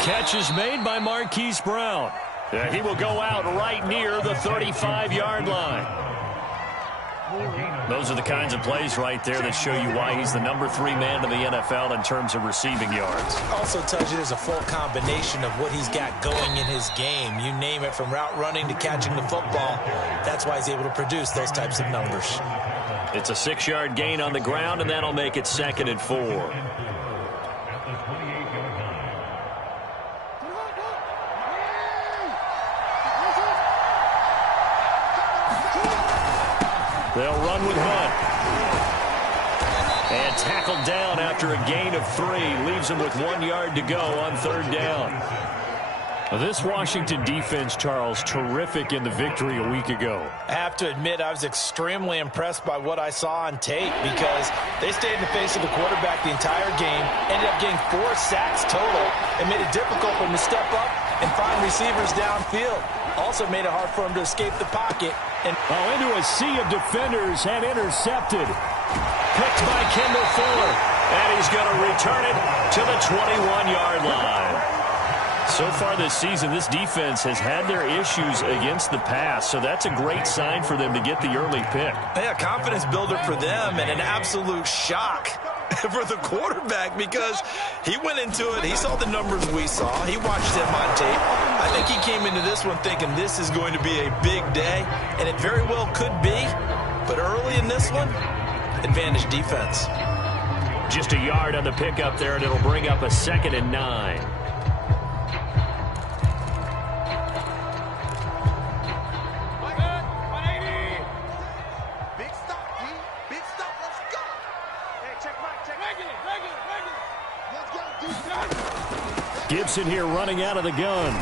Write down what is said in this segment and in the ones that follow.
Catch is made by Marquise Brown. He will go out right near the 35-yard line. Those are the kinds of plays right there that show you why he's the #3 man in the NFL in terms of receiving yards. Also tells you there's a full combination of what he's got going in his game. You name it, from route running to catching the football. That's why he's able to produce those types of numbers. It's a 6-yard gain on the ground, and that'll make it 2nd and 4. They'll run with Hunt. And tackled down after a gain of 3. Leaves him with 1 yard to go on 3rd down. This Washington defense, Charles, terrific in the victory a week ago. I have to admit, I was extremely impressed by what I saw on tape, because they stayed in the face of the quarterback the entire game, ended up getting 4 sacks total, and made it difficult for him to step up and find receivers downfield. Also made it hard for him to escape the pocket. And into a sea of defenders and intercepted. Picked by Kendall Fuller. And he's going to return it to the 21-yard line. So far this season, this defense has had their issues against the pass, so that's a great sign for them to get the early pick. Yeah, confidence builder for them, and an absolute shock for the quarterback, because he went into it, he saw the numbers we saw, he watched them on tape. I think he came into this one thinking this is going to be a big day, and it very well could be, but early in this one, advantage defense. Just a yard on the pickup there, and it'll bring up a 2nd and 9. Gibson here running out of the gun.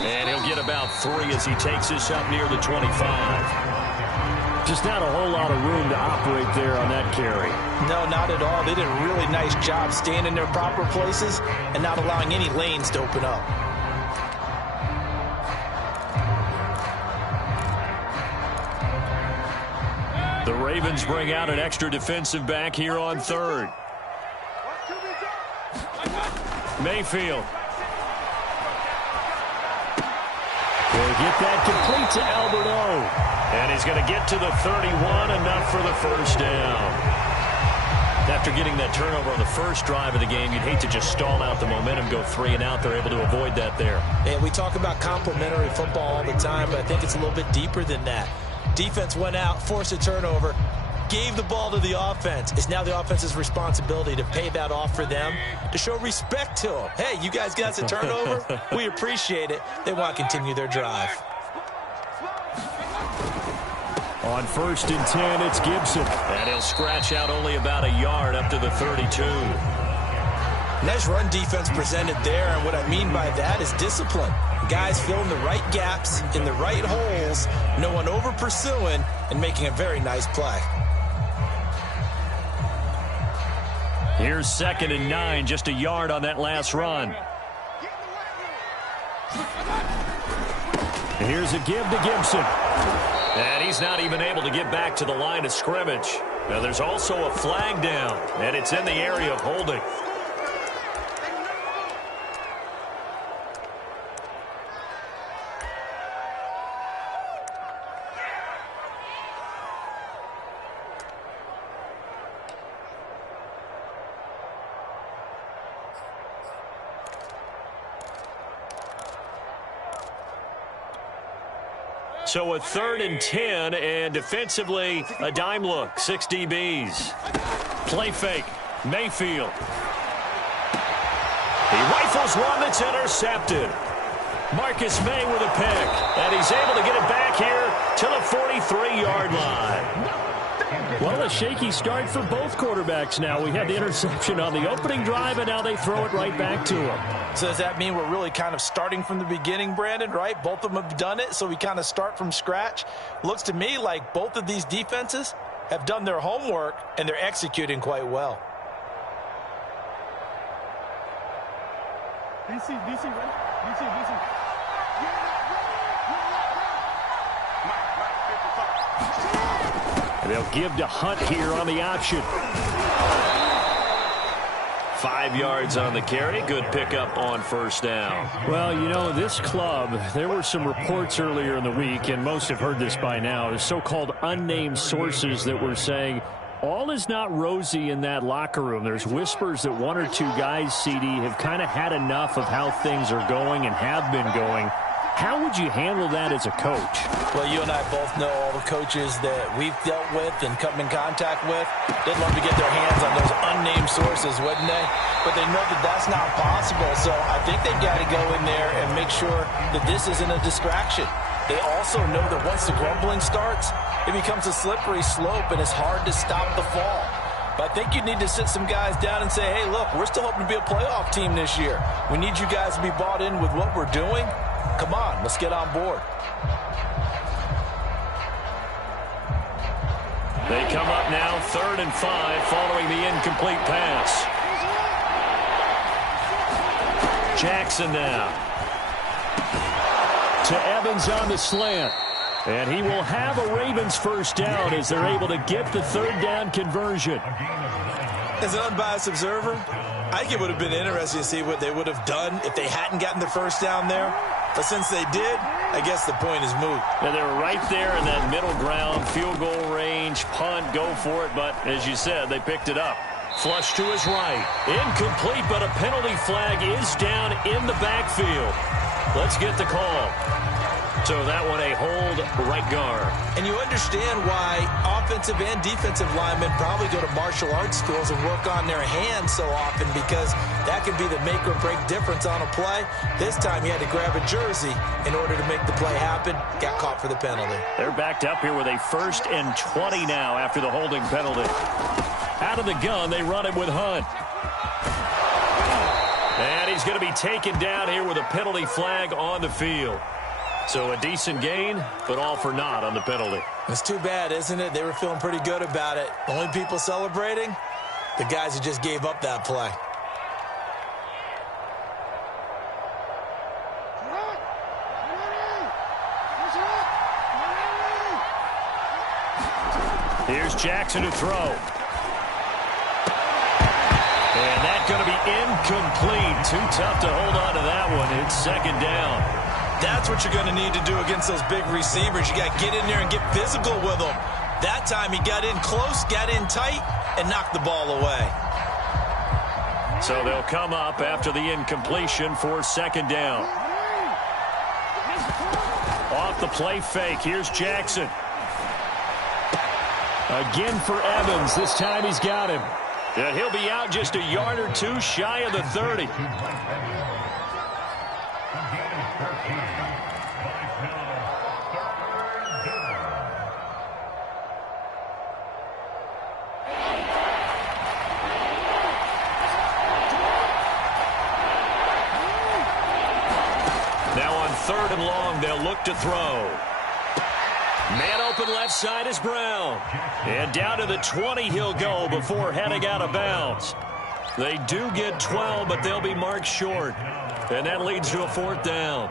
And he'll get about 3 as he takes this up near the 25. Just not a whole lot of room to operate there on that carry. No, not at all. They did a really nice job staying in their proper places and not allowing any lanes to open up. The Ravens bring out an extra defensive back here on 3rd. Mayfield. They'll get that complete to Alberto. And he's going to get to the 31, enough for the 1st down. After getting that turnover on the first drive of the game, you'd hate to just stall out the momentum, go 3 and out. They're able to avoid that there. And we talk about complementary football all the time, but I think it's a little bit deeper than that. Defense went out, forced a turnover, gave the ball to the offense. It's now the offense's responsibility to pay that off for them, to show respect to them. Hey, you guys got a turnover? We appreciate it. They want to continue their drive. On 1st and 10, it's Gibson. And he'll scratch out only about a yard up to the 32. Nice run defense presented there, and what I mean by that is discipline. Guys filling the right gaps in the right holes, no one over pursuing, and making a very nice play. Here's 2nd and 9, just a yard on that last run. Here's a give to Gibson. And he's not even able to get back to the line of scrimmage. Now there's also a flag down, and it's in the area of holding. So a 3rd and 10, and defensively, a dime look. 6 DBs. Play fake. Mayfield. He rifles one that's intercepted. Marcus May with a pick. And he's able to get it back here to the 43-yard line. Well, a shaky start for both quarterbacks now. We had the interception on the opening drive, and now they throw it right back to him. So does that mean we're really kind of starting from the beginning, Brandon, right? Both of them have done it, so we kind of start from scratch. Looks to me like both of these defenses have done their homework, and they're executing quite well. DC, ready? DC. And they'll give to Hunt here on the option. 5 yards on the carry. Good pickup on first down. Well, you know, this club, there were some reports earlier in the week, and most have heard this by now, the so-called unnamed sources that were saying all is not rosy in that locker room. There's whispers that one or two guys, CD, have kind of had enough of how things are going and have been going. How would you handle that as a coach? Well, you and I both know all the coaches that we've dealt with and come in contact with. They'd love to get their hands on those unnamed sources, wouldn't they? But they know that that's not possible, so I think they've got to go in there and make sure that this isn't a distraction. They also know that once the grumbling starts, it becomes a slippery slope, and it's hard to stop the fall. But I think you need to sit some guys down and say, hey, look, we're still hoping to be a playoff team this year. We need you guys to be bought in with what we're doing. Come on, let's get on board. They come up now 3rd and 5 following the incomplete pass. Jackson now to Evans on the slant. And he will have a Ravens first down as they're able to get the 3rd down conversion. As an unbiased observer, I think it would have been interesting to see what they would have done if they hadn't gotten the first down there. But since they did, I guess the point is moot. Yeah, they were right there in that middle ground, field goal range, punt, go for it. But as you said, they picked it up. Flush to his right. Incomplete, but a penalty flag is down in the backfield. Let's get the call. So that one a hold right guard. And you understand why offensive and defensive linemen probably go to martial arts schools and work on their hands so often, because that can be the make or break difference on a play. This time he had to grab a jersey in order to make the play happen. Got caught for the penalty. They're backed up here with a 1st and 20 now after the holding penalty. Out of the gun, they run it with Hunt. And he's going to be taken down here with a penalty flag on the field. So a decent gain, but all for naught on the penalty. It's too bad, isn't it? They were feeling pretty good about it. Only people celebrating? The guys who just gave up that play. Here's Jackson to throw. And that's going to be incomplete. Too tough to hold on to that one. It's 2nd down. That's what you're going to need to do against those big receivers. You got to get in there and get physical with them. That time he got in close, got in tight, and knocked the ball away. So they'll come up after the incompletion for 2nd down. Off the play fake, here's Jackson. Again for Evans. This time he's got him. And he'll be out just a yard or two shy of the 30. Now on 3rd and long, they'll look to throw. Man open left side is Brown. And down to the 20 he'll go before heading out of bounds. They do get 12, but they'll be marked short. And that leads to a 4th down.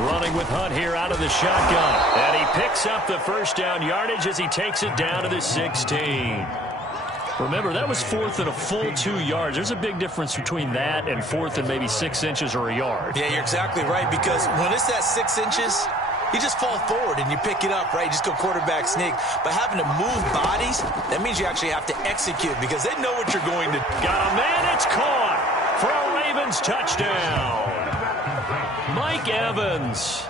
Running with Hunt here out of the shotgun. And he picks up the first down yardage as he takes it down to the 16. Remember, that was 4th and a full 2 yards. There's a big difference between that and 4th and maybe 6 inches or a yard. Yeah, you're exactly right, because when it's that 6 inches, you just fall forward and you pick it up, right? You just go quarterback sneak. But having to move bodies, that means you actually have to execute, because they know what you're going to do. Got a man, it's caught for a Ravens touchdown. Mike Evans,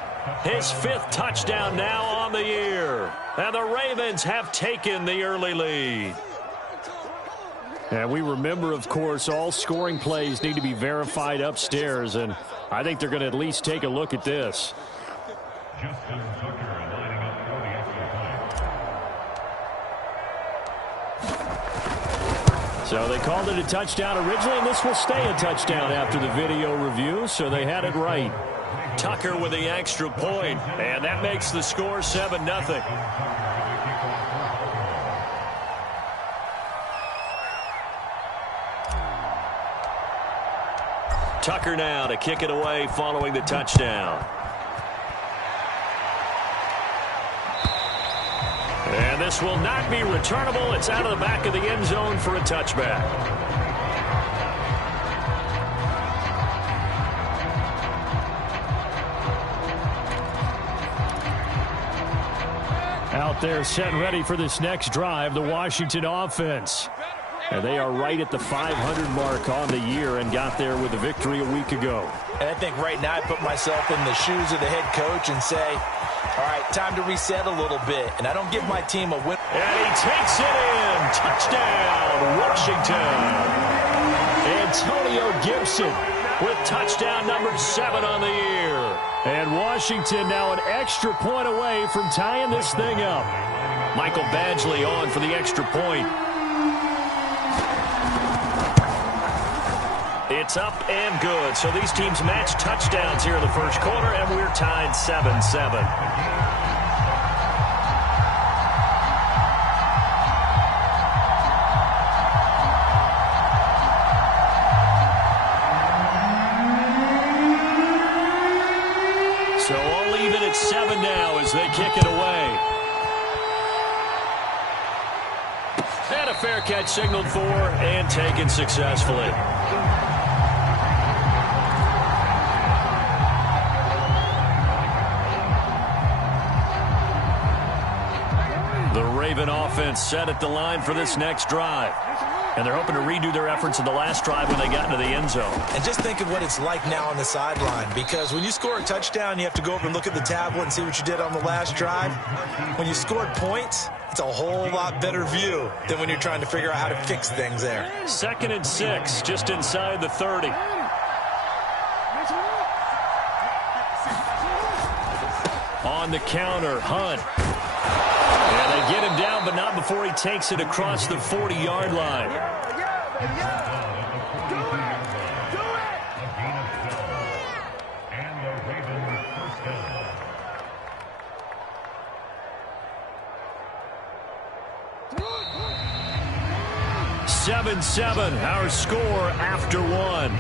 his 5th touchdown now on the year. And the Ravens have taken the early lead. And we remember, of course, all scoring plays need to be verified upstairs, and I think they're going to at least take a look at this. So they called it a touchdown originally, and this will stay a touchdown after the video review, so they had it right. Tucker with the extra point, and that makes the score 7-0. Tucker now to kick it away following the touchdown. And this will not be returnable. It's out of the back of the end zone for a touchback. Out there set and ready for this next drive, the Washington offense. And they are right at the 500 mark on the year and got there with a victory a week ago. And I think right now I put myself in the shoes of the head coach and say, all right, time to reset a little bit. And I don't give my team a win. And he takes it in. Touchdown, Washington. Antonio Gibson with touchdown number 7 on the year. And Washington now an extra point away from tying this thing up. Michael Badgley on for the extra point. It's up and good. So these teams match touchdowns here in the first quarter, and we're tied 7-7. So all even at 7 now as they kick it away. And a fair catch signaled for and taken successfully. The Raven offense set at the line for this next drive. And they're hoping to redo their efforts in the last drive when they got into the end zone. And just think of what it's like now on the sideline, because when you score a touchdown, you have to go over and look at the tablet and see what you did on the last drive. When you scored points, it's a whole lot better view than when you're trying to figure out how to fix things there. 2nd and 6, just inside the 30. On the counter, Hunt. And they get him down, but not before he takes it across the 40-yard line. Seven, 7, our score after 1.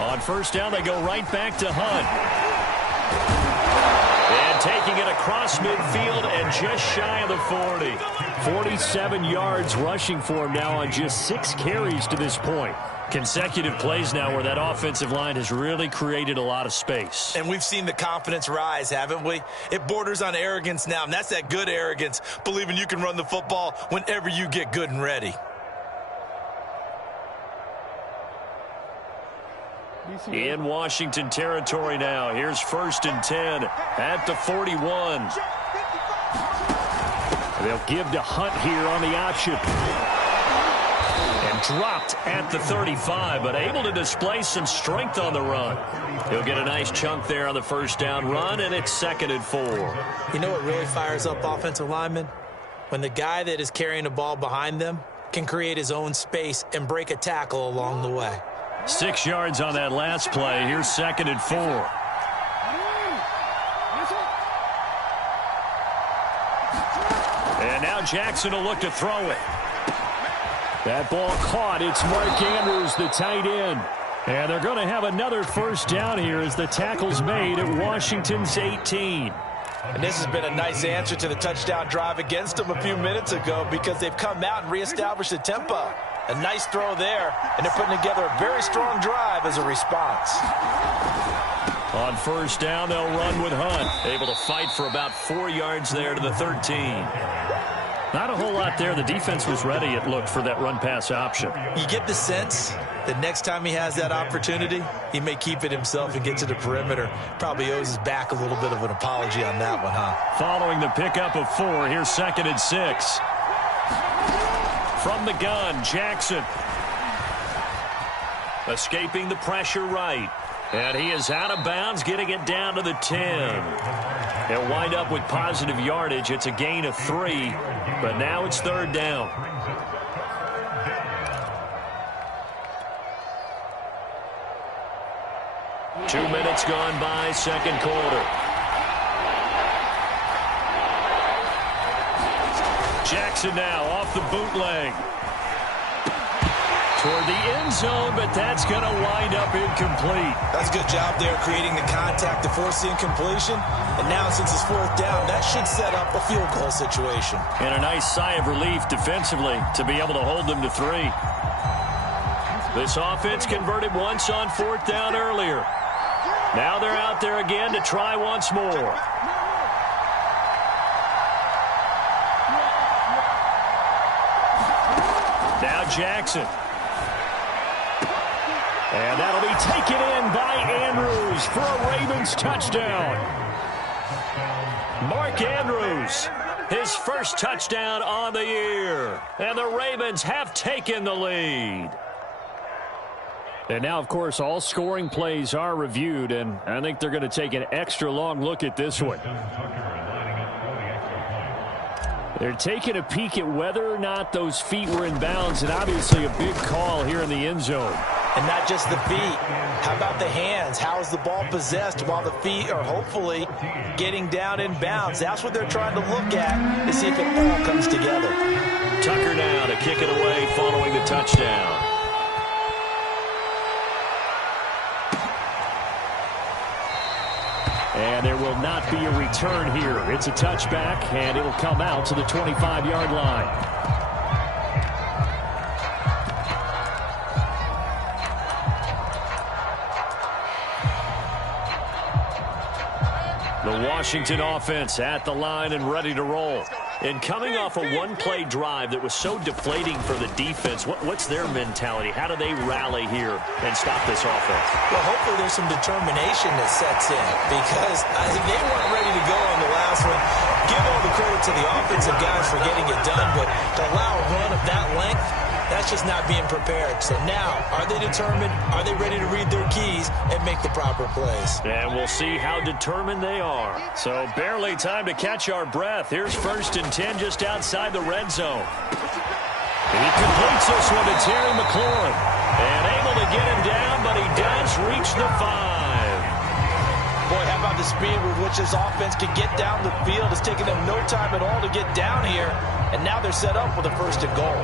On first down, they go right back to Hunt. And taking it across midfield and just shy of the 40. 47 yards rushing for him now on just 6 carries to this point. Consecutive plays now where that offensive line has really created a lot of space. And we've seen the confidence rise, haven't we? It borders on arrogance now, and that's that good arrogance, believing you can run the football whenever you get good and ready. In Washington territory now. Here's 1st and 10 at the 41. They'll give to Hunt here on the option. And dropped at the 35, but able to display some strength on the run. He'll get a nice chunk there on the first down run, and it's 2nd and 4. You know what really fires up offensive linemen? When the guy that is carrying the ball behind them can create his own space and break a tackle along the way. 6 yards on that last play. Here's 2nd and 4. And now Jackson will look to throw it. That ball caught. It's Mark Andrews, the tight end. And they're going to have another first down here as the tackle's made at Washington's 18. And this has been a nice answer to the touchdown drive against them a few minutes ago, because they've come out and reestablished the tempo. A nice throw there, and they're putting together a very strong drive as a response. On first down, they'll run with Hunt. Able to fight for about 4 yards there to the 13. Not a whole lot there. The defense was ready, it looked, for that run-pass option. You get the sense that next time he has that opportunity, he may keep it himself and get to the perimeter. Probably owes his back a little bit of an apology on that one, huh? Following the pickup of 4, here's 2nd and 6. From the gun, Jackson. Escaping the pressure right. And he is out of bounds, getting it down to the 10. They'll wind up with positive yardage. It's a gain of 3, but now it's 3rd down. Two minutes gone by, second quarter. Jackson now off the bootleg. Toward the end zone, but that's going to wind up incomplete. That's a good job there creating the contact to force the incompletion. And now since it's fourth down, that should set up a field goal situation. And a nice sigh of relief defensively to be able to hold them to 3. This offense converted once on fourth down earlier. Now they're out there again to try once more. Now Jackson. And that'll be taken in by Andrews for a Ravens touchdown. Mark Andrews, his first touchdown on the year. And the Ravens have taken the lead. And now, of course, all scoring plays are reviewed, and I think they're going to take an extra long look at this one. They're taking a peek at whether or not those feet were in bounds, and obviously a big call here in the end zone. And not just the feet. How about the hands? How is the ball possessed while the feet are hopefully getting down in bounds? That's what they're trying to look at to see if it all comes together. Tucker now to kick it away following the touchdown. And there will not be a return here. It's a touchback, and it'll come out to the 25-yard line. The Washington offense at the line and ready to roll. And coming off a one-play drive that was so deflating for the defense, what's their mentality? How do they rally here and stop this offense? Well, hopefully there's some determination that sets in because they weren't ready to go on the last one. Give all the credit to the offensive guys for getting it done, but to allow a run of that length, that's just not being prepared. So now, are they determined? Are they ready to read their keys and make the proper plays? And we'll see how determined they are. So barely time to catch our breath. Here's 1st and 10 just outside the red zone. And he completes this one to Terry McLaurin. And able to get him down, but he does reach the 5. Boy, how about the speed with which this offense can get down the field? It's taken them no time at all to get down here. And now they're set up with a 1st and goal.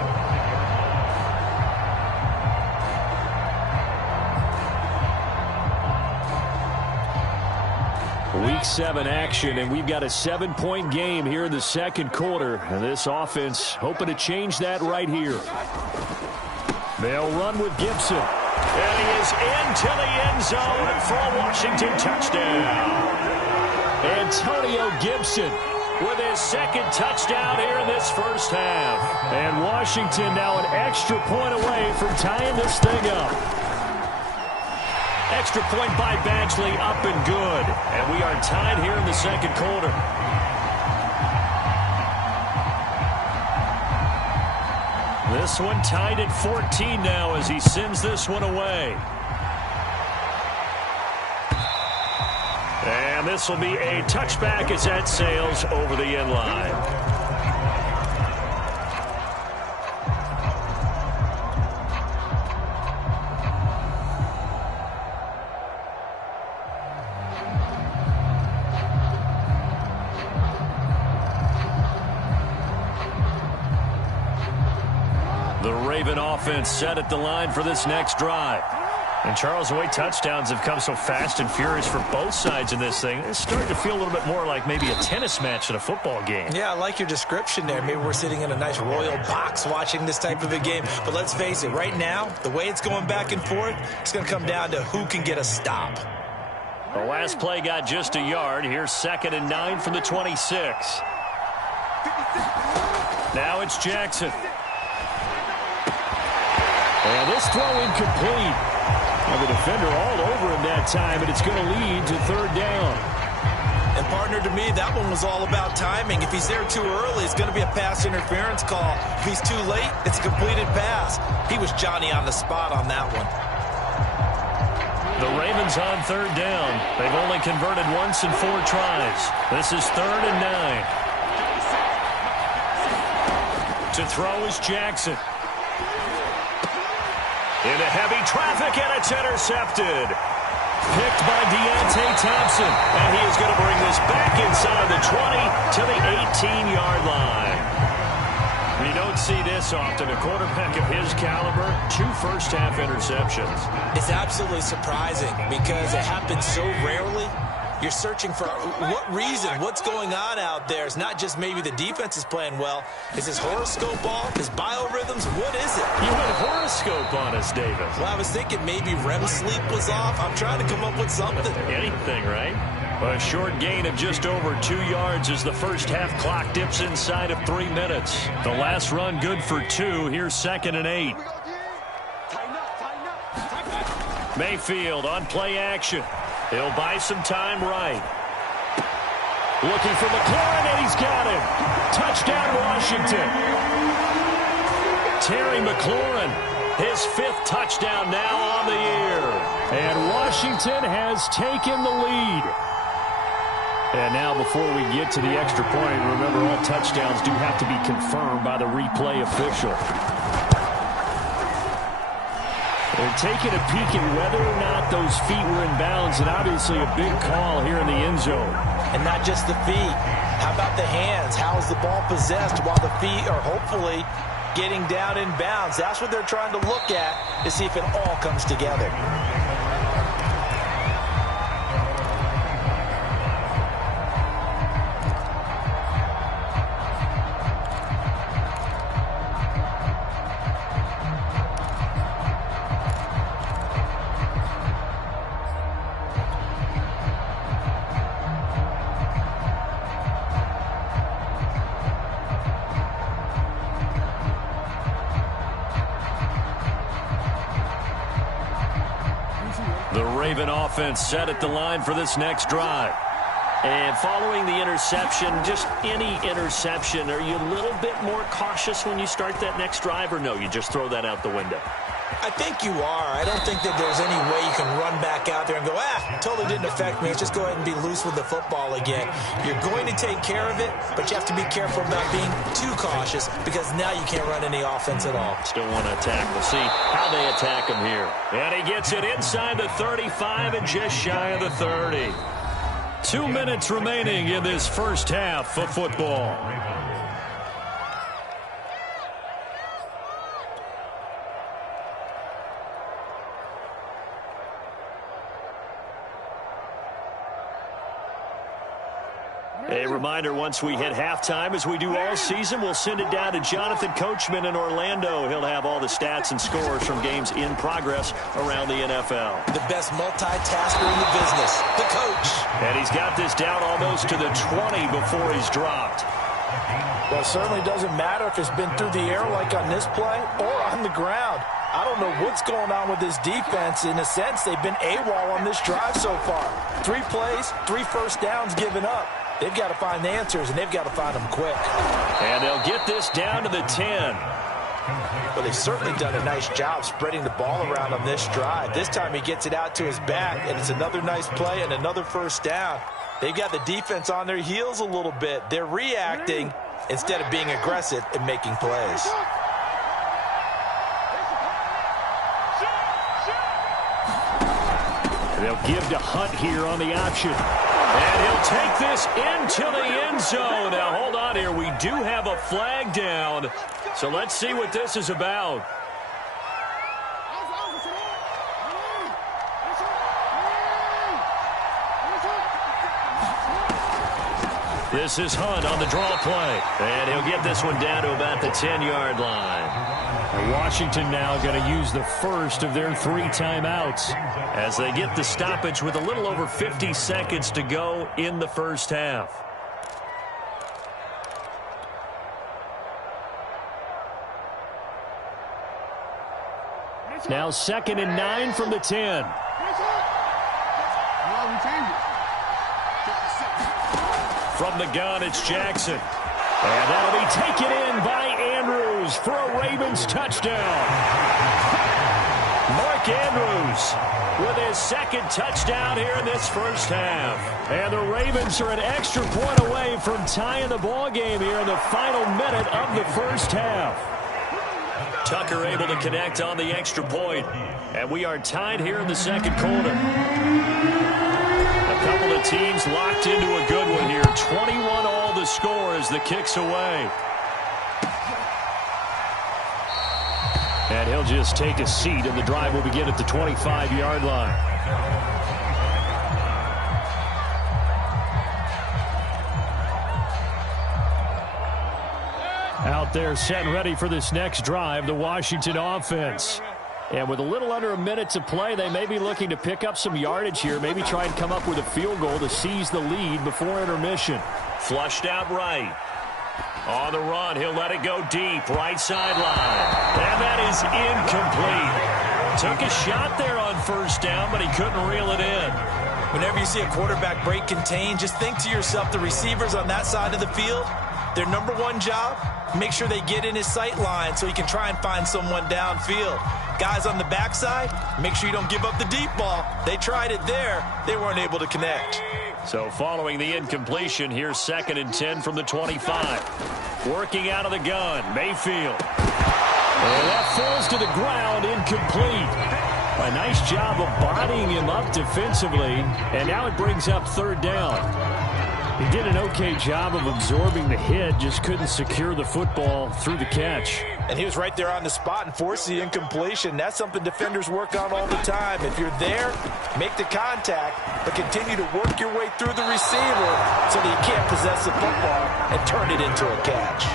Week 7 action, and we've got a 7-point game here in the second quarter. And this offense hoping to change that right here. They'll run with Gibson. And he is into the end zone for a Washington touchdown. Antonio Gibson with his 2nd touchdown here in this first half. And Washington now an extra point away from tying this thing up. Extra point by Badgley, up and good. And we are tied here in the second quarter. This one tied at 14 now as he sends this one away. And this will be a touchback as that sails over the end line. Offense set at the line for this next drive. And Charles, the way touchdowns have come so fast and furious for both sides in this thing, it's starting to feel a little bit more like maybe a tennis match in a football game. Yeah, I like your description there. Maybe we're sitting in a nice royal box watching this type of a game. But let's face it, right now, the way it's going back and forth, it's going to come down to who can get a stop. The last play got just a yard. Here's 2nd and 9 from the 26. Now it's Jackson. And this throw incomplete. Well, the defender all over him that time, and it's going to lead to 3rd down. And partner, to me, that one was all about timing. If he's there too early, it's going to be a pass interference call. If he's too late, it's a completed pass. He was Johnny on the spot on that one. The Ravens on 3rd down. They've only converted once in 4 tries. This is 3rd and 9. To throw is Jackson. Into heavy traffic, and it's intercepted. Picked by Deontay Thompson. And he is going to bring this back inside the 20 to the 18-yard line. You don't see this often. A quarterback of his caliber, 2 first-half interceptions. It's absolutely surprising because it happens so rarely. You're searching for what reason, what's going on out there. It's not just maybe the defense is playing well. Is his horoscope off? His biorhythms? What is it? You went horoscope on us, David. Well, I was thinking maybe REM sleep was off. I'm trying to come up with something. Anything, right? A short gain of just over 2 yards as the first half clock dips inside of 3 minutes. The last run good for 2. Here's 2nd and 8. Mayfield on play action. He'll buy some time right. Looking for McLaurin, and he's got him. Touchdown, Washington. Terry McLaurin, his 5th touchdown now on the year. And Washington has taken the lead. And now before we get to the extra point, remember all touchdowns do have to be confirmed by the replay official. They're taking a peek at whether or not those feet were in bounds, and obviously a big call here in the end zone. And not just the feet. How about the hands? How is the ball possessed while the feet are hopefully getting down in bounds? That's what they're trying to look at to see if it all comes together. The Raven offense set at the line for this next drive. And following the interception, just any interception, are you a little bit more cautious when you start that next drive, or no, you just throw that out the window? I think you are. I don't think that there's any way you can run back out there and go, totally didn't affect me. Let's just go ahead and be loose with the football again. You're going to take care of it, but you have to be careful about being too cautious because now you can't run any offense at all. Still want to attack. We'll see how they attack him here. And he gets it inside the 35 and just shy of the 30. 2 minutes remaining in this first half of football. A reminder, once we hit halftime, as we do all season, we'll send it down to Jonathan Coachman in Orlando. He'll have all the stats and scores from games in progress around the NFL. The best multitasker in the business, the coach. And he's got this down almost to the 20 before he's dropped. Well, it certainly doesn't matter if it's been through the air like on this play or on the ground. I don't know what's going on with this defense. In a sense, they've been AWOL on this drive so far. 3 plays, 3 first downs given up. They've got to find the answers, and they've got to find them quick. And they'll get this down to the 10. Well, they've certainly done a nice job spreading the ball around on this drive. This time he gets it out to his back, and it's another nice play and another first down. They've got the defense on their heels a little bit. They're reacting instead of being aggressive and making plays. They'll give to Hunt here on the option. And he'll take this into the end zone. Now, hold on here. We do have a flag down. So let's see what this is about. This is Hunt on the draw play. And he'll get this one down to about the 10-yard line. And Washington now going to use the first of their 3 timeouts as they get the stoppage with a little over 50 seconds to go in the first half. Now 2nd and 9 from the 10. From the gun, it's Jackson. And that'll be taken in by Andrews for a Ravens touchdown. Mark Andrews with his 2nd touchdown here in this first half. And the Ravens are an extra point away from tying the ball game here in the final minute of the first half. Tucker able to connect on the extra point. And we are tied here in the second quarter. A couple of teams locked into a good one here. 21 all the score as the kick's away. And he'll just take a seat, and the drive will begin at the 25-yard line. Out there set and ready for this next drive, the Washington offense. And with a little under a minute to play, they may be looking to pick up some yardage here, maybe try and come up with a field goal to seize the lead before intermission. Flushed out right. On the run, he'll let it go deep, right sideline. And that is incomplete. Took a shot there on first down, but he couldn't reel it in. Whenever you see a quarterback break contain, just think to yourself, the receivers on that side of the field, their number one job, make sure they get in his sight line so he can try and find someone downfield. Guys on the backside, make sure you don't give up the deep ball. They tried it there. They weren't able to connect. So following the incompletion, here's 2nd and 10 from the 25. Working out of the gun, Mayfield. And that falls to the ground, incomplete. A nice job of bodying him up defensively, and now it brings up 3rd down. He did an okay job of absorbing the hit, just couldn't secure the football through the catch. And he was right there on the spot and forced the incompletion. That's something defenders work on all the time. If you're there, make the contact, but continue to work your way through the receiver so that you can't possess the football and turn it into a catch.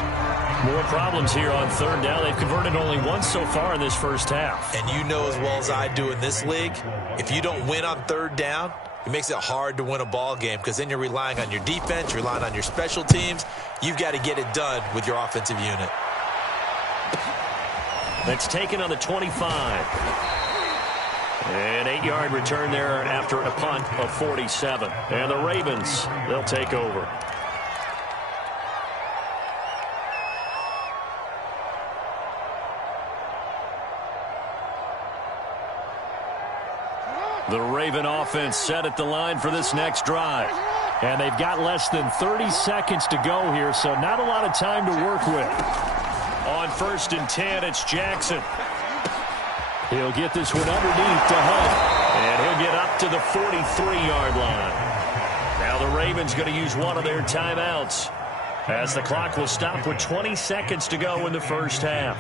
More problems here on 3rd down. They've converted only once so far in this first half. And you know as well as I do in this league, if you don't win on 3rd down, it makes it hard to win a ball game because then you're relying on your defense, you're relying on your special teams. You've got to get it done with your offensive unit. That's taken on the 25. An 8-yard return there after a punt of 47. And the Ravens, they'll take over. The Raven offense set at the line for this next drive. And they've got less than 30 seconds to go here, so not a lot of time to work with. On 1st and 10, it's Jackson. He'll get this one underneath to Hunt. And he'll get up to the 43-yard line. Now the Ravens going to use one of their timeouts, as the clock will stop with 20 seconds to go in the first half.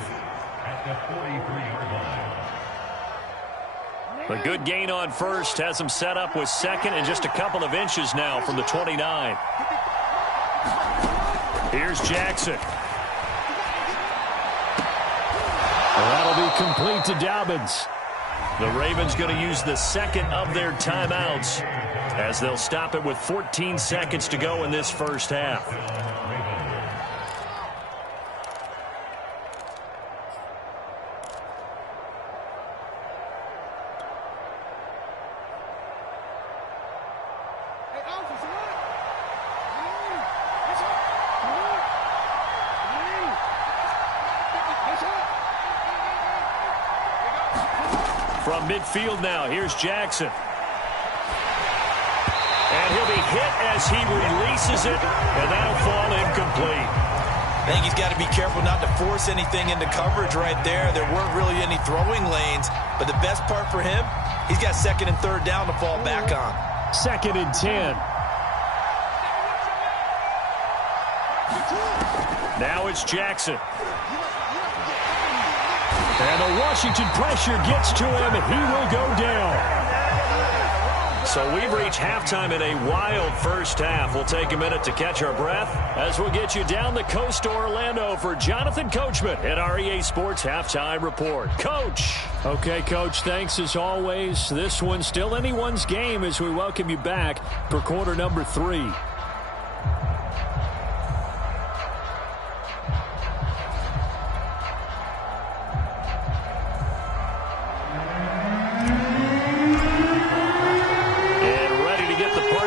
A good gain on 1st has them set up with 2nd and just a couple of inches now from the 29. Here's Jackson. That'll be complete to Dobbins. The Ravens going to use the 2nd of their timeouts, as they'll stop it with 14 seconds to go in this first half. From midfield now, here's Jackson. And he'll be hit as he releases it, and that'll fall incomplete. I think he's got to be careful not to force anything into coverage right there. There weren't really any throwing lanes, but the best part for him, he's got 2nd and 3rd down to fall back on. 2nd and 10. Now it's Jackson. And the Washington pressure gets to him, and he will go down. So we've reached halftime in a wild first half. We'll take a minute to catch our breath as we'll get you down the coast to Orlando for Jonathan Coachman at our EA Sports Halftime Report. Coach. Okay, Coach, thanks as always. This one's still anyone's game as we welcome you back for quarter number 3.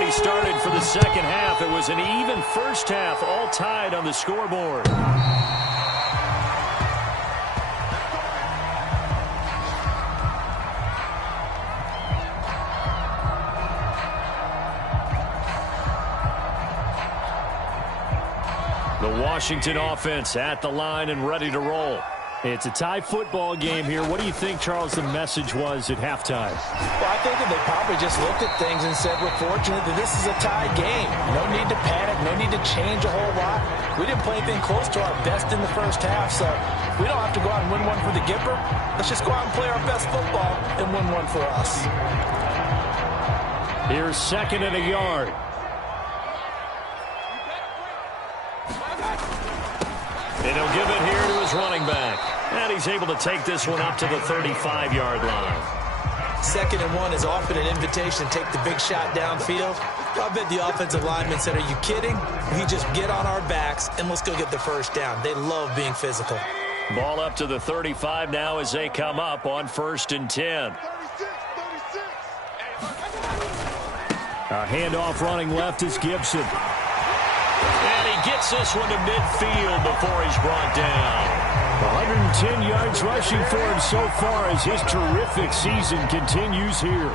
Started for the second half. It was an even first half, all tied on the scoreboard. The Washington offense at the line and ready to roll. It's a tie football game here. What do you think, Charles, the message was at halftime? Well, I think that they probably just looked at things and said, we're fortunate that this is a tie game. No need to panic, no need to change a whole lot. We didn't play anything close to our best in the first half, so we don't have to go out and win one for the Gipper. Let's just go out and play our best football and win one for us. Here's 2nd and a yard. And he'll give it here to his running back. And he's able to take this one up to the 35-yard line. 2nd and 1 is often an invitation to take the big shot downfield. I bet the offensive linemen said, are you kidding? We just get on our backs and let's go get the first down. They love being physical. Ball up to the 35 now as they come up on 1st and 10. A handoff running left is Gibson. And he gets this one to midfield before he's brought down. 110 yards rushing for him so far as his terrific season continues here.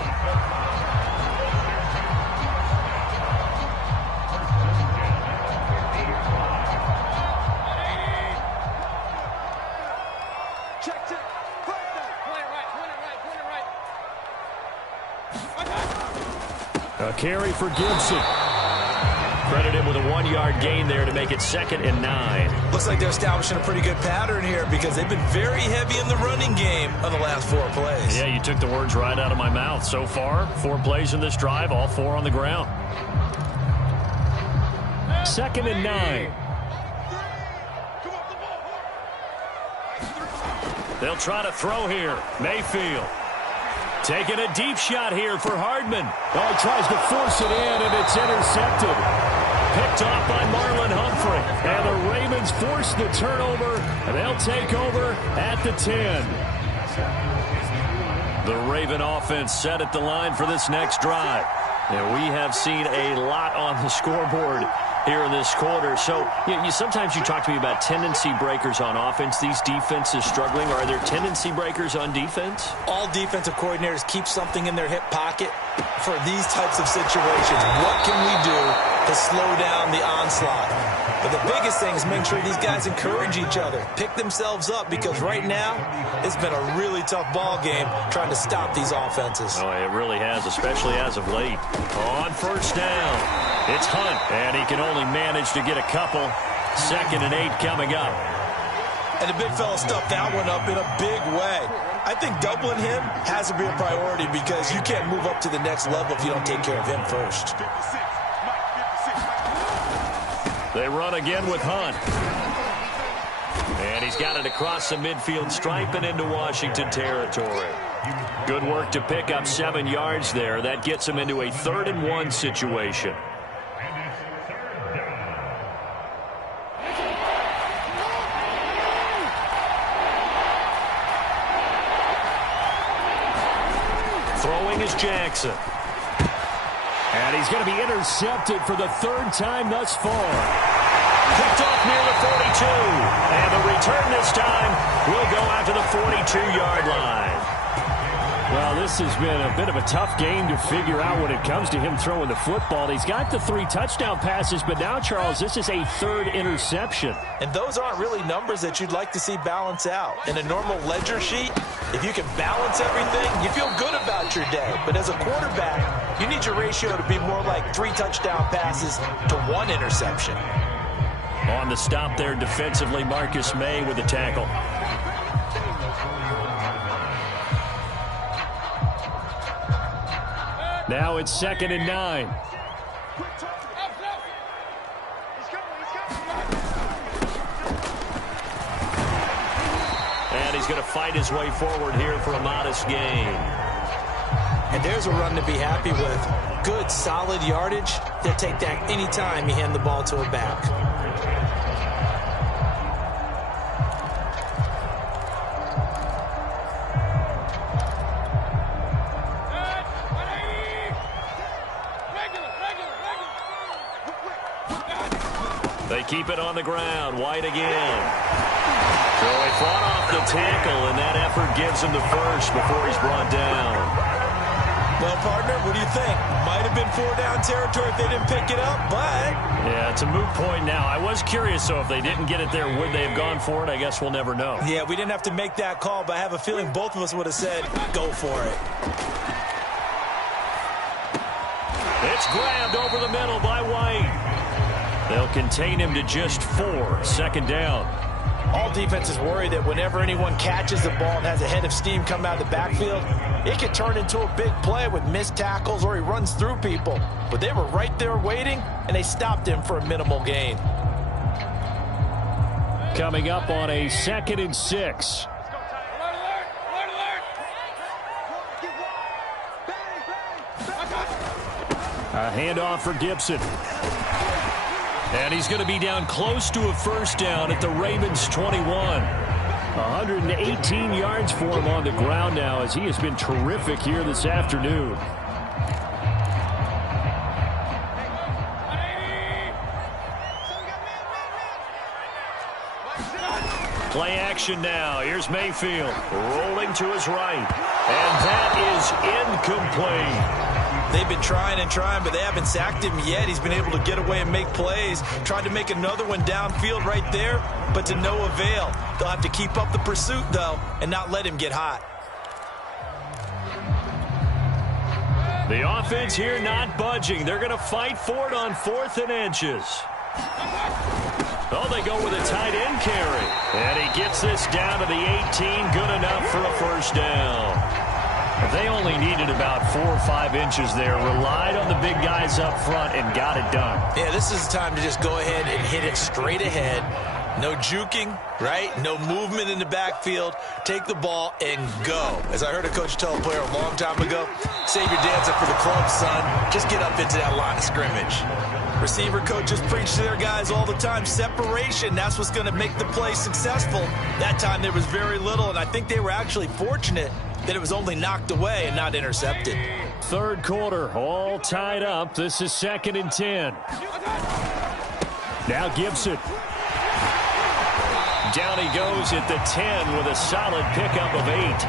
A carry for Gibson. Credit him with a 1-yard gain there to make it 2nd and 9. Looks like they're establishing a pretty good pattern here because they've been very heavy in the running game on the last 4 plays. Yeah, you took the words right out of my mouth. So far, 4 plays in this drive, all 4 on the ground. 2nd and 9. They'll try to throw here. Mayfield. Taking a deep shot here for Hardman. Oh, he tries to force it in, and it's intercepted. Picked off by Marlon Humphrey. And the Ravens force the turnover, and they'll take over at the 10. The Raven offense set at the line for this next drive. And we have seen a lot on the scoreboard here in this quarter. So sometimes you talk to me about tendency breakers on offense. These defenses struggling. Are there tendency breakers on defense? All defensive coordinators keep something in their hip pocket for these types of situations. What can we do to slow down the onslaught? But the biggest thing is make sure these guys encourage each other, pick themselves up, because right now it's been a really tough ball game trying to stop these offenses. Oh, it really has, especially as of late. On 1st down, it's Hunt, and he can only manage to get a couple. 2nd and 8 coming up. And the big fella stuffed that one up in a big way. I think doubling him has to be a priority because you can't move up to the next level if you don't take care of him first. They run again with Hunt. And he's got it across the midfield stripe and into Washington territory. Good work to pick up 7 yards there. That gets him into a 3rd and 1 situation. Throwing is Jackson. And he's going to be intercepted for the 3rd time thus far. Picked off near the 42. And the return this time will go out to the 42-yard line. Well, this has been a bit of a tough game to figure out when it comes to him throwing the football. He's got the 3 touchdown passes, but now, Charles, this is a 3rd interception. And those aren't really numbers that you'd like to see balance out. In a normal ledger sheet, if you can balance everything, you feel good about your day. But as a quarterback, you need your ratio to be more like 3 touchdown passes to 1 interception. On the stop there defensively, Marcus May with the tackle. Now it's 2nd and 9. And he's going to fight his way forward here for a modest gain. And there's a run to be happy with. Good, solid yardage. They'll take that anytime you hand the ball to a back. They keep it on the ground. White again. So he fought off the tackle, and that effort gives him the first before he's brought down. Well, partner, what do you think? Might have been 4-down territory if they didn't pick it up, but... Yeah, it's a moot point now. I was curious, so if they didn't get it there, would they have gone for it? I guess we'll never know. Yeah, we didn't have to make that call, but I have a feeling both of us would have said, go for it. It's grabbed over the middle by White. They'll contain him to just 4. Second down. All defenses worry that whenever anyone catches the ball and has a head of steam come out of the backfield, it could turn into a big play with missed tackles or he runs through people. But they were right there waiting, and they stopped him for a minimal gain. Coming up on a 2nd and 6. A handoff for Gibson. And he's going to be down close to a first down at the Ravens 21. 118 yards for him on the ground now as he has been terrific here this afternoon. Play action now. Here's Mayfield rolling to his right. And that is incomplete. They've been trying and trying, but they haven't sacked him yet. He's been able to get away and make plays. Tried to make another one downfield right there, but to no avail. They'll have to keep up the pursuit, though, and not let him get hot. The offense here not budging. They're going to fight for it on 4th and inches. Oh, they go with a tight end carry. And he gets this down to the 18. Good enough for a first down. They only needed about 4 or 5 inches there. Relied on the big guys up front and got it done. Yeah, this is the time to just go ahead and hit it straight ahead. No juking, right? No movement in the backfield. Take the ball and go. As I heard a coach tell a player a long time ago, save your dance up for the club, son. Just get up into that line of scrimmage. Receiver coaches preach to their guys all the time. Separation, that's what's going to make the play successful. That time there was very little, and I think they were actually fortunate that it was only knocked away and not intercepted. 3rd quarter, all tied up. This is 2nd and 10. Now Gibson. Down he goes at the 10 with a solid pickup of 8.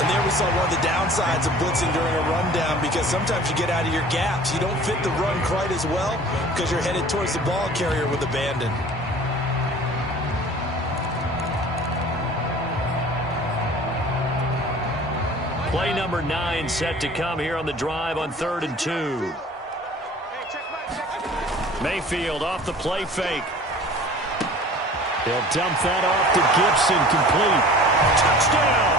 And there we saw one of the downsides of blitzing during a rundown, because sometimes you get out of your gaps. You don't fit the run quite as well because you're headed towards the ball carrier with abandon. Play number 9 set to come here on the drive on 3rd and 2. Mayfield off the play fake. He'll dump that off to Gibson, complete. Touchdown!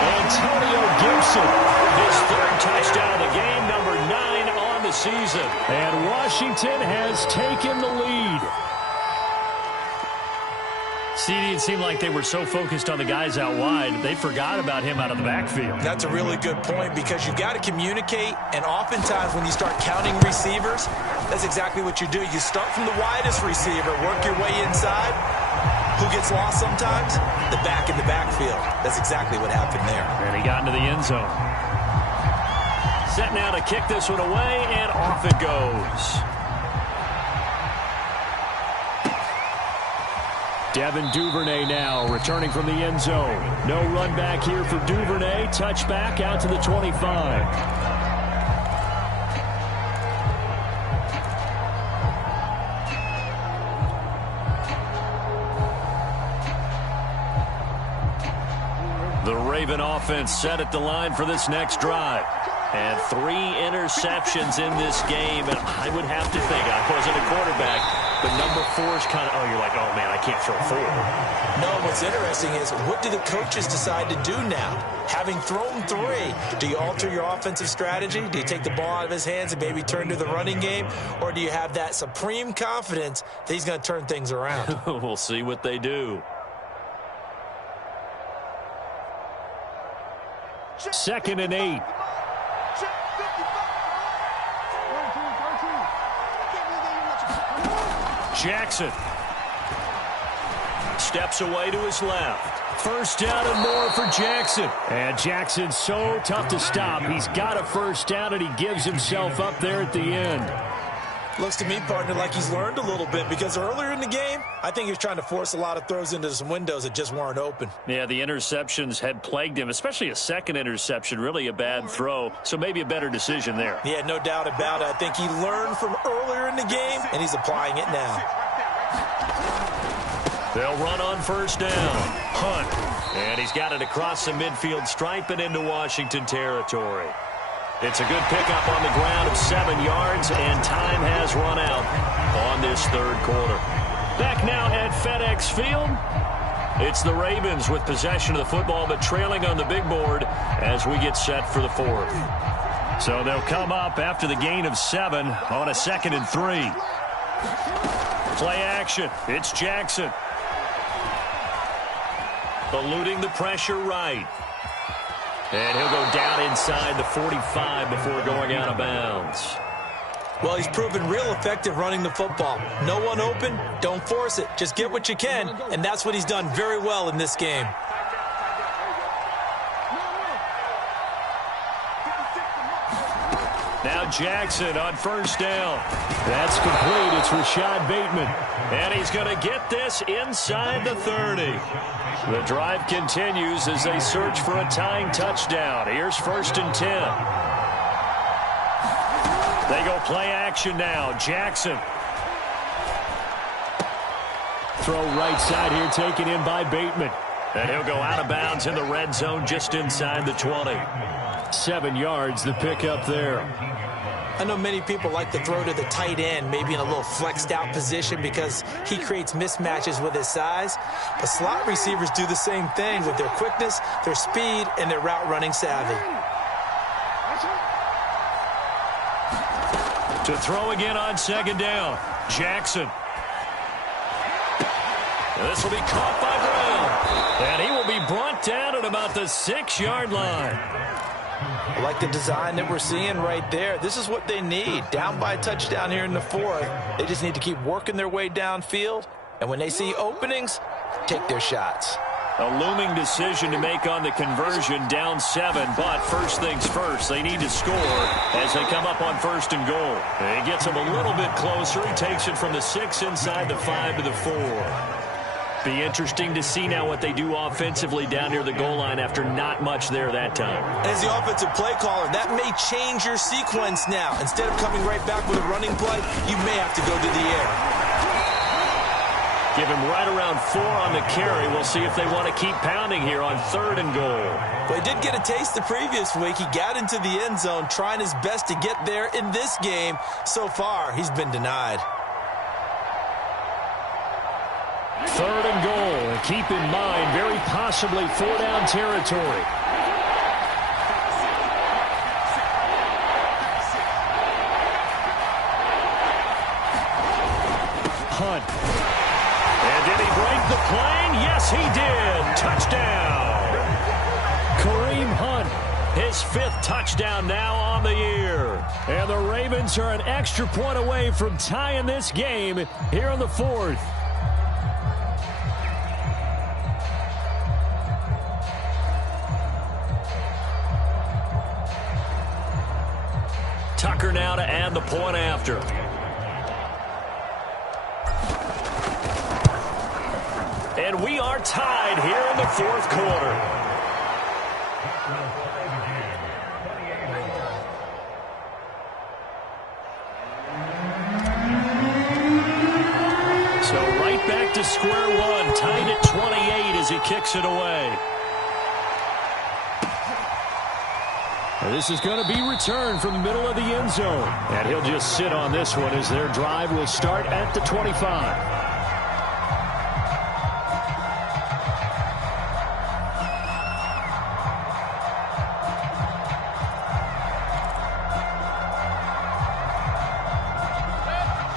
Antonio Gibson, his 3rd touchdown of the game, number 9 on the season. And Washington has taken the lead. CD, it seemed like they were so focused on the guys out wide, they forgot about him out of the backfield. That's a really good point, because you've got to communicate, and oftentimes when you start counting receivers, that's exactly what you do. You start from the widest receiver, work your way inside. Who gets lost sometimes? The back in the backfield. That's exactly what happened there. And he got into the end zone. Set now to kick this one away, and off it goes. Devin Duvernay now returning from the end zone. No run back here for Duvernay. Touchback out to the 25. The Raven offense set at the line for this next drive. And 3 interceptions in this game. And I would have to think, I wasn't a quarterback, but number 4 is kind of, oh, you're like, oh, man, I can't throw 4. No, what's interesting is, what do the coaches decide to do now? Having thrown 3, do you alter your offensive strategy? Do you take the ball out of his hands and maybe turn to the running game? Or do you have that supreme confidence that he's going to turn things around? We'll see what they do. 2nd and 8. Jackson steps away to his left. First down and more for Jackson. And Jackson's so tough to stop. He's got a first down, and he gives himself up there at the end. Looks to me, partner, like he's learned a little bit because earlier in the game, I think he was trying to force a lot of throws into some windows that just weren't open. Yeah, the interceptions had plagued him, especially a second interception, really a bad throw, so maybe a better decision there. Yeah, no doubt about it. I think he learned from earlier in the game, and he's applying it now. They'll run on first down. Hunt, and he's got it across the midfield stripe and into Washington territory. It's a good pickup on the ground of 7 yards, and time has run out on this third quarter. Back now at FedEx Field. It's the Ravens with possession of the football, but trailing on the big board as we get set for the fourth. So they'll come up after the gain of 7 on a 2nd and 3. Play action. It's Jackson. Eluding the pressure right. And he'll go down inside the 45 before going out of bounds. Well, he's proven real effective running the football. No one open, don't force it. Just get what you can, and that's what he's done very well in this game. Now Jackson on first down. That's complete. It's Rashad Bateman. And he's going to get this inside the 30. The drive continues as they search for a tying touchdown. Here's 1st and 10. They go play action now. Jackson. Throw right side here taken in by Bateman. And he'll go out of bounds in the red zone just inside the 20. 7 yards, the pickup there. I know many people like to throw to the tight end, maybe in a little flexed out position because he creates mismatches with his size. But slot receivers do the same thing with their quickness, their speed, and their route running savvy. To throw again on 2nd down. Jackson. This will be caught by Brown. And he will be brought down at about the 6-yard line. I like the design that we're seeing right there. This is what they need. Down by a touchdown here in the 4th. They just need to keep working their way downfield. And when they see openings, take their shots. A looming decision to make on the conversion, down 7. But first things first, they need to score as they come up on 1st and goal. He gets them a little bit closer. He takes it from the 6 inside the 5 to the 4. Be interesting to see now what they do offensively down near the goal line after not much there that time. As the offensive play caller, that may change your sequence now. Instead of coming right back with a running play, you may have to go to the air. Give him right around 4 on the carry. We'll see if they want to keep pounding here on 3rd and goal. Well, he did get a taste the previous week. He got into the end zone trying his best to get there in this game. So far, he's been denied. 3rd and goal. Keep in mind, very possibly 4-down territory. Hunt. And did he break the plane? Yes, he did. Touchdown. Kareem Hunt, his 5th touchdown now on the year. And the Ravens are an extra point away from tying this game here in the 4th. Tucker now to add the point after. And we are tied here in the 4th quarter. So right back to square one, tied at 28 as he kicks it away. This is going to be returned from the middle of the end zone. And he'll just sit on this one as their drive will start at the 25.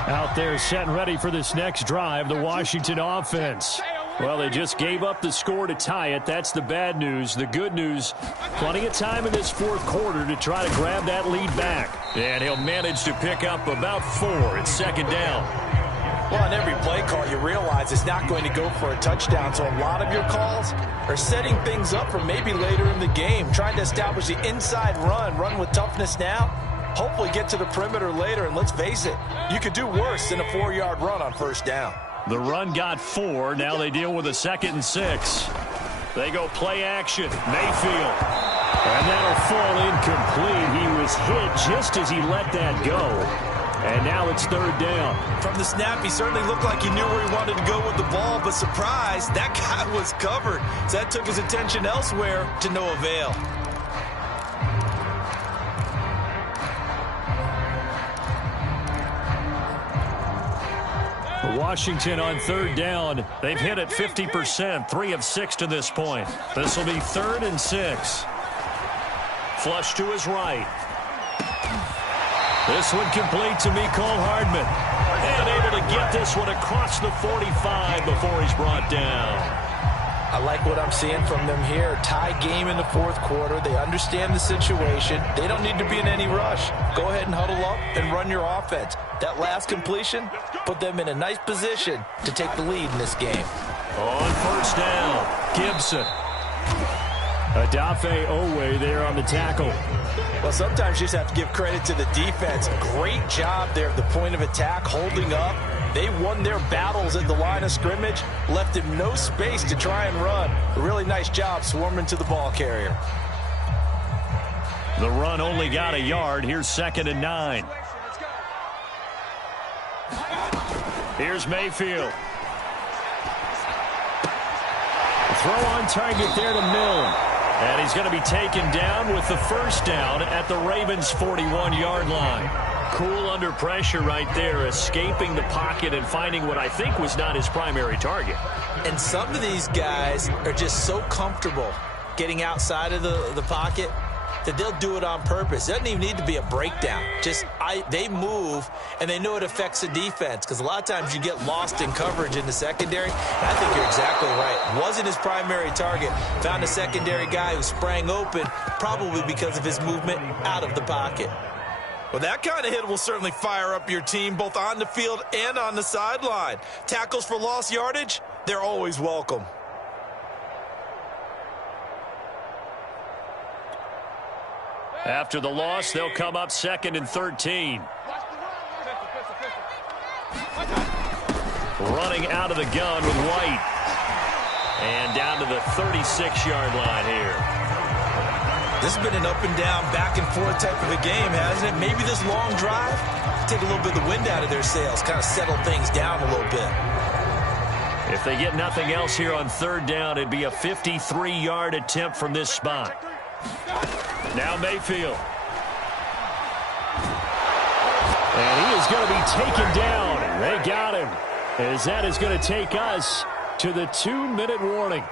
Out there set and ready for this next drive, the Washington offense. Well, they just gave up the score to tie it. That's the bad news. The good news, plenty of time in this 4th quarter to try to grab that lead back. And he'll manage to pick up about 4. It's 2nd down. Well, on every play call, you realize it's not going to go for a touchdown. So a lot of your calls are setting things up for maybe later in the game, trying to establish the inside run with toughness now. hopefully get to the perimeter later. And let's face it, you could do worse than a 4-yard run on first down. The run got 4. Now they deal with a 2nd and 6. They go play action. Mayfield. And that'll fall incomplete. He was hit just as he let that go. And now it's 3rd down. From the snap, he certainly looked like he knew where he wanted to go with the ball, but surprise, that guy was covered. So that took his attention elsewhere to no avail. Washington on 3rd down. They've hit it 50%, 3 of 6 to this point. This will be 3rd and 6. Flush to his right. This one complete to Mecole Hardman. And able to get this one across the 45 before he's brought down. I like what I'm seeing from them here. Tie game in the 4th quarter. They understand the situation. They don't need to be in any rush. Go ahead and huddle up and run your offense. That last completion put them in a nice position to take the lead in this game. On 1st down, Gibson. Adafe Owe there on the tackle. Well, sometimes you just have to give credit to the defense. Great job there at the point of attack, holding up. They won their battles at the line of scrimmage, left him no space to try and run. A really nice job swarming to the ball carrier. The run only got a yard. Here's 2nd and 9. Here's Mayfield. Throw on target there to Milne. And he's going to be taken down with the 1st down at the Ravens' 41-yard line. Cool under pressure right there, escaping the pocket and finding what I think was not his primary target. And some of these guys are just so comfortable getting outside of the pocket that they'll do it on purpose. It doesn't even need to be a breakdown. They move, and they know it affects the defense, because a lot of times you get lost in coverage in the secondary. And I think you're exactly right. Wasn't his primary target. Found a secondary guy who sprang open, probably because of his movement out of the pocket. Well, that kind of hit will certainly fire up your team, both on the field and on the sideline. Tackles for lost yardage, they're always welcome. After the loss, they'll come up 2nd and 13. Running out of the gun with White. And down to the 36-yard line here. This has been an up and down, back and forth type of a game, hasn't it? Maybe this long drive, take a little bit of the wind out of their sails, kind of settle things down a little bit. If they get nothing else here on 3rd down, it'd be a 53-yard attempt from this spot. Now Mayfield. And he is going to be taken down. They got him. As that is going to take us to the 2-minute warning.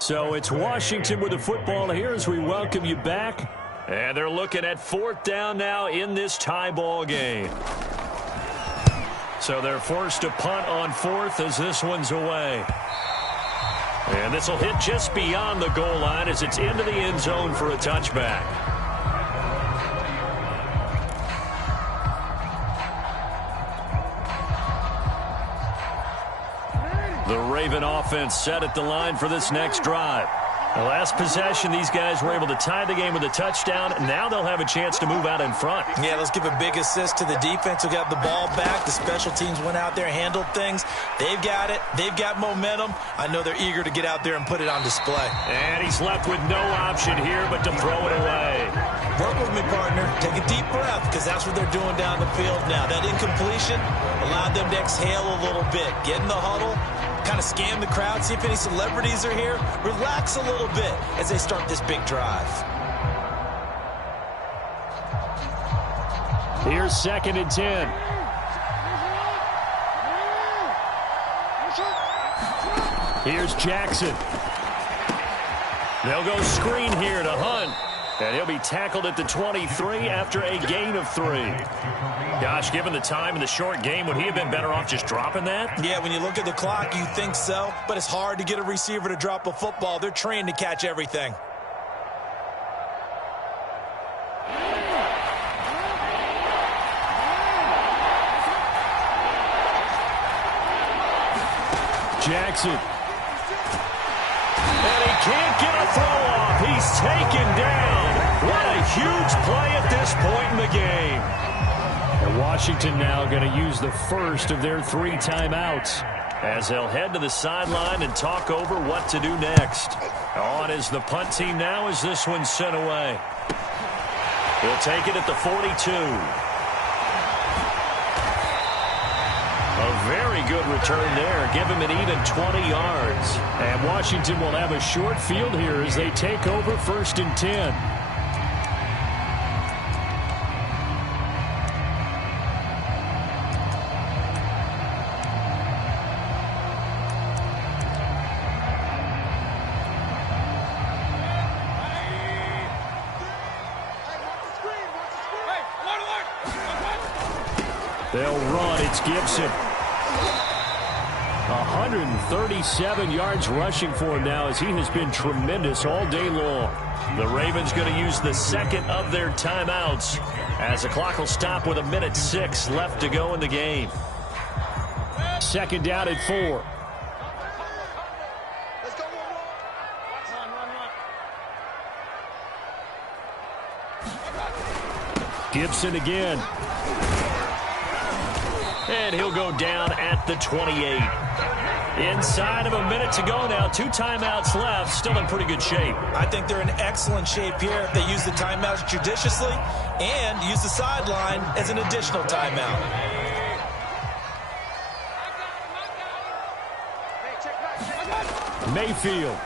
So it's Washington with the football here as we welcome you back. And they're looking at 4th down now in this tie ball game. So they're forced to punt on 4th as this one's away. And this will hit just beyond the goal line as it's into the end zone for a touchback. The Raven offense set at the line for this next drive. The last possession, these guys were able to tie the game with a touchdown. Now they'll have a chance to move out in front. Yeah, let's give a big assist to the defense who got the ball back. The special teams went out there, handled things. They've got it. They've got momentum. I know they're eager to get out there and put it on display. And he's left with no option here but to throw it away. Work with me, partner. Take a deep breath, because that's what they're doing down the field now. That incompletion allowed them to exhale a little bit. Get in the huddle. Kind of scan the crowd, see if any celebrities are here. Relax a little bit as they start this big drive. Here's 2nd and 10. Here's Jackson. They'll go screen here to Hunt. And he'll be tackled at the 23 after a gain of 3. Gosh, given the time in the short game, would he have been better off just dropping that? Yeah, when you look at the clock, you think so. But it's hard to get a receiver to drop a football. They're trained to catch everything. Jackson. And he can't get a throw off. He's taken down. What a huge play at this point in the game. And Washington now going to use the first of their 3 timeouts as they'll head to the sideline and talk over what to do next. On is the punt team now as this one's sent away. He'll take it at the 42. A very good return there. Give him an even 20 yards. And Washington will have a short field here as they take over 1st and 10. They'll run. It's Gibson. 137 yards rushing for him now as he has been tremendous all day long. The Ravens going to use the second of their timeouts as the clock will stop with 1:06 left to go in the game. 2nd down at 4. Let's go, run. Gibson again. And he'll go down at the 28. Inside of a minute to go now. 2 timeouts left. Still in pretty good shape. I think they're in excellent shape here if they use the timeouts judiciously and use the sideline as an additional timeout. Mayfield.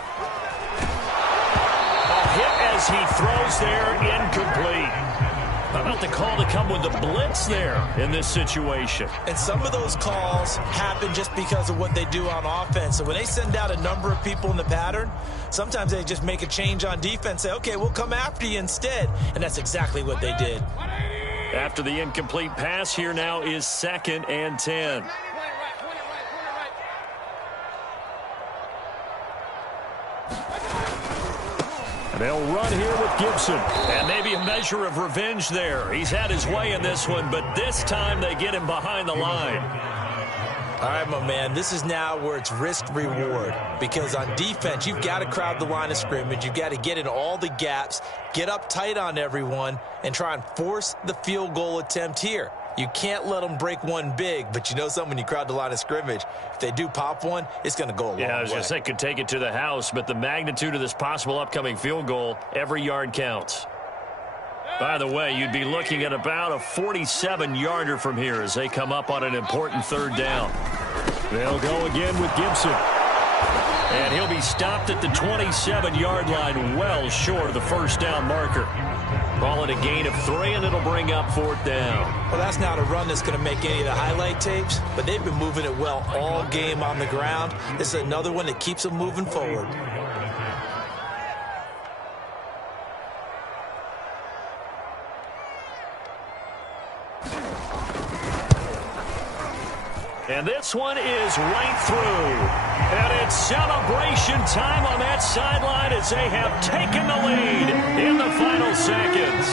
A hit as he throws there, incomplete. How about the call to come with the blitz there in this situation? And some of those calls happen just because of what they do on offense. So when they send out a number of people in the pattern, sometimes they just make a change on defense, say, okay, we'll come after you instead. And that's exactly what they did. After the incomplete pass, here now is 2nd and 10. They'll run here with Gibson. And maybe a measure of revenge there. He's had his way in this one, but this time they get him behind the line. All right, my man, this is now where it's risk-reward. Because on defense, you've got to crowd the line of scrimmage. You've got to get in all the gaps, get up tight on everyone, and try and force the field goal attempt here. You can't let them break one big, but you know something, when you crowd the line of scrimmage, if they do pop one, it's going to go a long way. Yeah, I was going to say, could take it to the house, but the magnitude of this possible upcoming field goal, every yard counts. By the way, you'd be looking at about a 47-yarder from here as they come up on an important 3rd down. They'll go again with Gibson. And he'll be stopped at the 27-yard line, well short of the 1st down marker. Call it a gain of 3, and it'll bring up 4th down. Well, that's not a run that's going to make any of the highlight tapes, but they've been moving it well all game on the ground. This is another one that keeps them moving forward. And this one is right through. And it's celebration time on that sideline as they have taken the lead in the final seconds.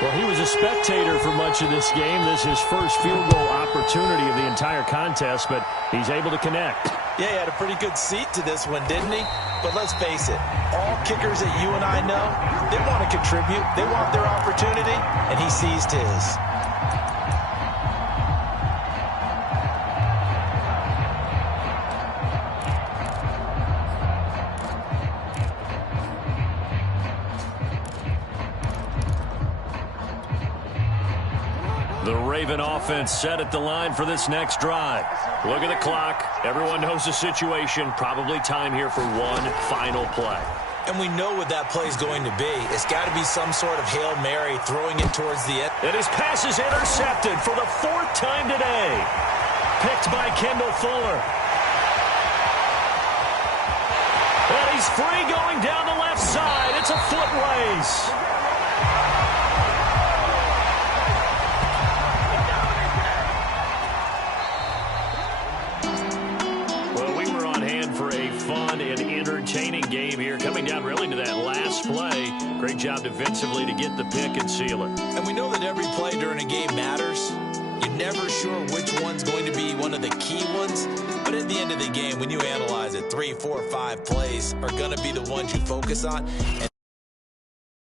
Well, he was a spectator for much of this game. This is his first field goal opportunity of the entire contest, but he's able to connect. Yeah, he had a pretty good seat to this one, didn't he? But let's face it, all kickers that you and I know, they want to contribute. They want their opportunity, and he seized his. The Raven offense set at the line for this next drive. Look at the clock. Everyone knows the situation. Probably time here for one final play. And we know what that play is going to be. It's got to be some sort of Hail Mary, throwing it towards the end. And his pass is intercepted for the 4th time today. Picked by Kendall Fuller. And he's free going down the left side. It's a foot race. Entertaining game here, coming down really to that last play. Great job defensively to get the pick and seal it. And we know that every play during a game matters. You never sure which one's going to be one of the key ones. But at the end of the game, when you analyze it, 3, 4, 5 plays are going to be the ones you focus on.